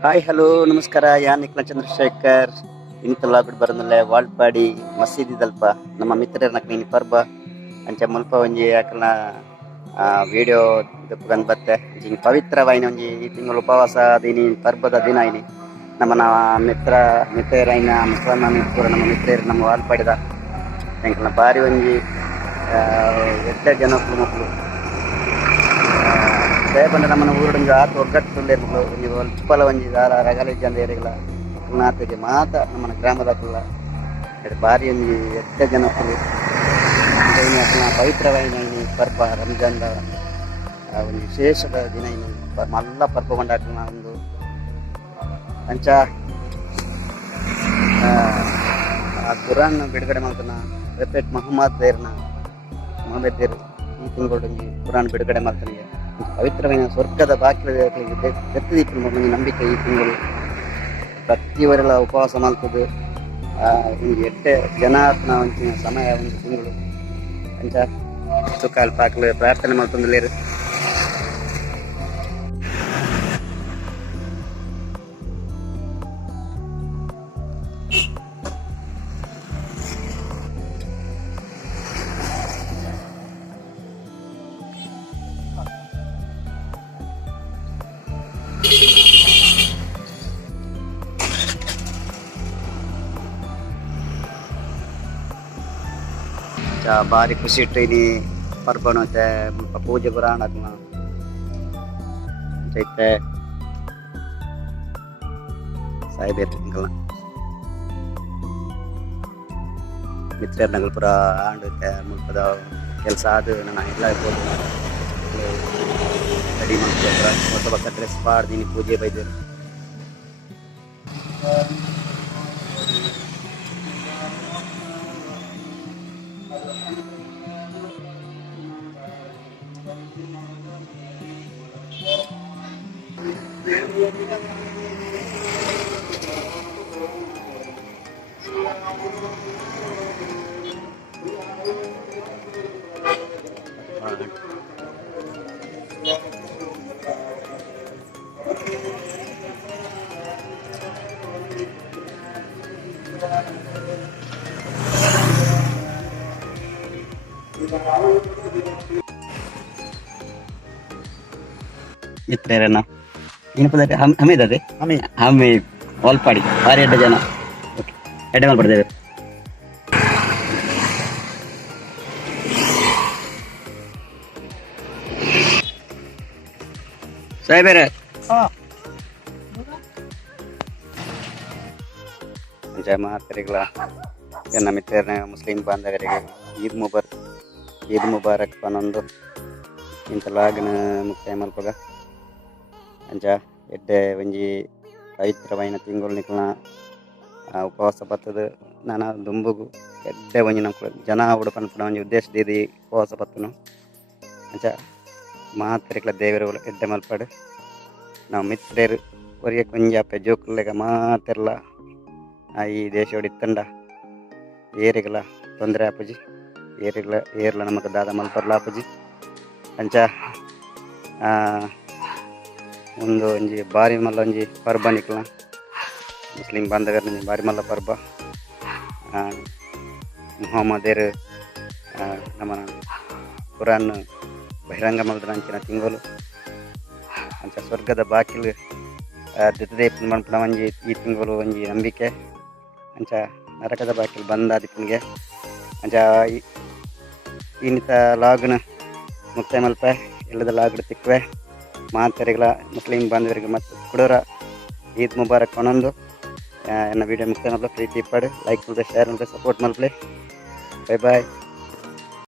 Hi hello ನಮಸ್ಕಾರ ಯಾನ್ ನಿಕ್ಲ ಚಂದ್ರಶೇಖರ್ ಇಂತಲ್ಲ ಬಿಡ್ ಬರಂದಲ್ಲ ವಾಳ್ಪಾಡಿ ಮಸೀದಿ ದಲ್ಪ ನಮ್ಮ ಮಿತ್ರರ ನಕ್ಲಿನಿ ಪರ್ಬ ಅಂಚ ಮುಲ್ಪ ಒಂಜಿ ಯಾಕಲ್ನ ವಿಡಿಯೋ ಬಂದ್ ಬತ್ತೆ ಪವಿತ್ರವಾಯಿನ ಒಂಜಿ ಈ ತಿಂಗಳು ಉಪವಾಸ ದೀನಿ ಪರ್ಬದ ದಿನ ಐನಿ ನಮ್ಮ ಮಿತ್ರೈನ ಮುಸಲ್ಮಾನ ಪೂರ ನಮ್ಮ ಮಿತ್ರರು ನಮ್ಮ ವಾಳ್ಪಾಡಿದ ಎಂಕಲ್ನ ಬಾರಿ ಒಂಜಿ ಎಡ್ಡ ಜನಕ್ಕಳು ಮಕ್ಕಳು ದಯಪಂಡ ನಮ್ಮನ ಊರೊಂದು ಆತ ಒಗ್ಗಟ್ಟುಳ್ಳೆ ಮಕ್ಕಳು ಒಂಜಿ ಒಲ್ಪಲ ಒಂಜಿ ದಾರ ರಗಲ ಜನ ಏರಿಗಳ ನಾತಿಗೆ ಮಾತ ನಮ್ಮನ ಗ್ರಾಮದಕ್ಕಲ್ಲ ಬಾರಿ ಒಂಜಿ ಎಡ್ಡ ಜನಕ್ಕಳು ಪವಿತ್ರವಾಯಿನ ಪರ್ಬ ರಂಜಾನ್ದ ಒಂದು ವಿಶೇಷದ ದಿನ ಇನ್ನು ಮಲ್ಲ ಪರ್ಬ ಕೊಂಡಾಡ್ನ ಒಂದು ಅಂಚ ಆ ಕುರಾನ್ ಬಿಡುಗಡೆ ಮಾಡ್ತಾನ ಪ್ರೊಫೆಟ್ ಮೊಹಮ್ಮದ್ ದೇರ್ ಈ ತಿಂಗಳೊಂಜಿ ಕುರಾನ್ ಬಿಡುಗಡೆ ಮಾಡ್ತಾನೆ ಪವಿತ್ರమైన ಸ್ವರ್ಗದ ಬಾಕಿಲ ಎತ್ತದೀಪ ನಂಬಿಕೆ ಈ ತಿಂಗಳು ಪ್ರತಿಯವರೆಲ್ಲ ಉಪವಾಸ ಮಾಡ್ತದೆ ಒಂದು ಎಟ್ಟೆ ಜನಾತ್ನ ಒಂಚಿನ ಸಮಯ ಒಂದು ತಿಂಗಳು ಅಂಚ ಸುಖಾಲ್ ಪಾಕ್ಲು ಪ್ರಾರ್ಥನೆ ಮಾಡ್ಕೊಂಡ್ಲೇರು ಬಾರಿ ಖುಷಿ ಇಟ್ಟು ಇಲ್ಲಿ ಪರ್ಬಣ ಪೂಜೆ ಪುರಾಣ ಚೈತೆ ಸಾಯ್ಬೇಕು ಮಿತ್ರ ನಗಲ್ ಪುರ ಆಂಡುತ್ತೆ ಮುಲ್ಪದ ಕೆಲಸ ಅದು ನನ್ನ ಎಲ್ಲ ಇರ್ಬೋದು ರೆಡಿ ಮಾಡ್ತಾರೆ ಹೊಸ ಹೊಸ ಡ್ರೆಸ್ ಪಾಡ್ದೀನಿ ಪೂಜೆ ಬೈದೇರು ಮಿತ್ರರನ್ನ ಏನಪ್ಪದ ಹಮೀದ್ ಅದೇ ಹಮೀದ್ ವಾಲ್ಪಾಡಿ ಬಾರಿ ಎಡ್ಡ ಜನ ಎಡ್ಡೆ ಮಾಡ್ಬಿಡ್ತೇವೆ ಸಾಹೇಬೇರೆ ಜಮಾತರಿಗಳ ಎನ್ನ ಮಿತ್ರನ ಮುಸ್ಲಿಂ ಬಾಂಧವರಿಗೆ ಈದ್ ಮುಬಾರಕ್ ಪನೊಂದು ಇಂತಲಾಗನ ಮುಕ್ತಾಯ ಮಲ್ಪಗ ಅಂಚ ಎಡ್ಡೆ ಒಂಜಿ ಪವಿತ್ರವಾಯಿನ ತಿಂಗಳು ನಿಕ್ಲನ ಉಪವಾಸ ಬತ್ತದು ನಾನು ದುಂಬುಗು ಎಡ್ಡೆ ಒಂಜಿ ನಮ್ಗೆ ಜನ ಉಡು ಪನ್ಪುನ ಒಂಜಿ ಉದ್ದೇಶ ದೀದಿ ಉಪವಾಸ ಬತ್ತನು ಅಂಚ ಮಾತ್ರಿಕ್ಲ ದೇವರುಗಳು ಎಡ್ಡೆ ಮಲ್ಪಾಡು ನಾವು ಮಿತ್ರರು ಒರಿಗೆ ಕೊಂಜ ಜೋಕುಲ್ಲೆಗ ಮಾತೆರ್ಲ ಈ ದೇಶ ಇತ್ತಂಡ ಏರಿಗಳ ತೊಂದರೆ ಆಪುಜಿ ಏರ್ಲ ನಮಗ ದಾದ ಮಲ್ಪರ್ಲ ಆಪುಜಿ ಅಂಚ ಒಂದು ಒಂಜಿ ಬಾರಿ ಮಲ್ಲ ಒಂಜಿ ಪರ್ಬ ನಿಕ್ಲ ಮುಸ್ಲಿಂ ಬಾಂಧವ್ಯರ ಬಾರಿ ಮಲ್ಲ ಪರ್ಬ ಮುಹಮ್ಮದೇರು ನಮ್ಮ ಕುರಾನ್ ಬಹಿರಂಗ ಮಲ್ದ ಅಂಚಿನ ತಿಂಗಳು ಅಂಚ ಸ್ವರ್ಗದ ಬಾಕಿಲು ದಿತದೆ ಮನ್ಪುನ ಒಂಜಿ ಈ ತಿಂಗಳು ಒಂಜಿ ನಂಬಿಕೆ ಅಂಚ ನರಕದ ಬಾಕಿಲು ಬಂದಾದಿಪ್ಪನಿಗೆ ಅಂಚ ಇನ್ನಿತ ಲಾಗ್ನ ಮುಕ್ತಾಯ ಮಲ್ಪ ಇಲ್ಲದ ಲಾಗ್ಡು ತಿಕ್ವೆ ಮಾತರಿಗಳ ಮುಸ್ಲಿಂ ಬಾಂಧವರಿಗೆ ಮತ್ತು ಕುಡೋರ ಈದ್ ಮುಬಾರಕ್ ಕೊನೊಂದು ಎನ್ನ ವಿಡಿಯೋ ಮುಕ್ತಾಯ ಮಲ್ಪ ಪ್ರೀತಿ ಇಪ್ಪಡು ಲೈಕ್ ಮಲ್ಪೆ ಶೇರ್ ಮಲ್ಪೆ ಸಪೋರ್ಟ್ ಮಲ್ಪೆ ಬೈ ಬಾಯ್.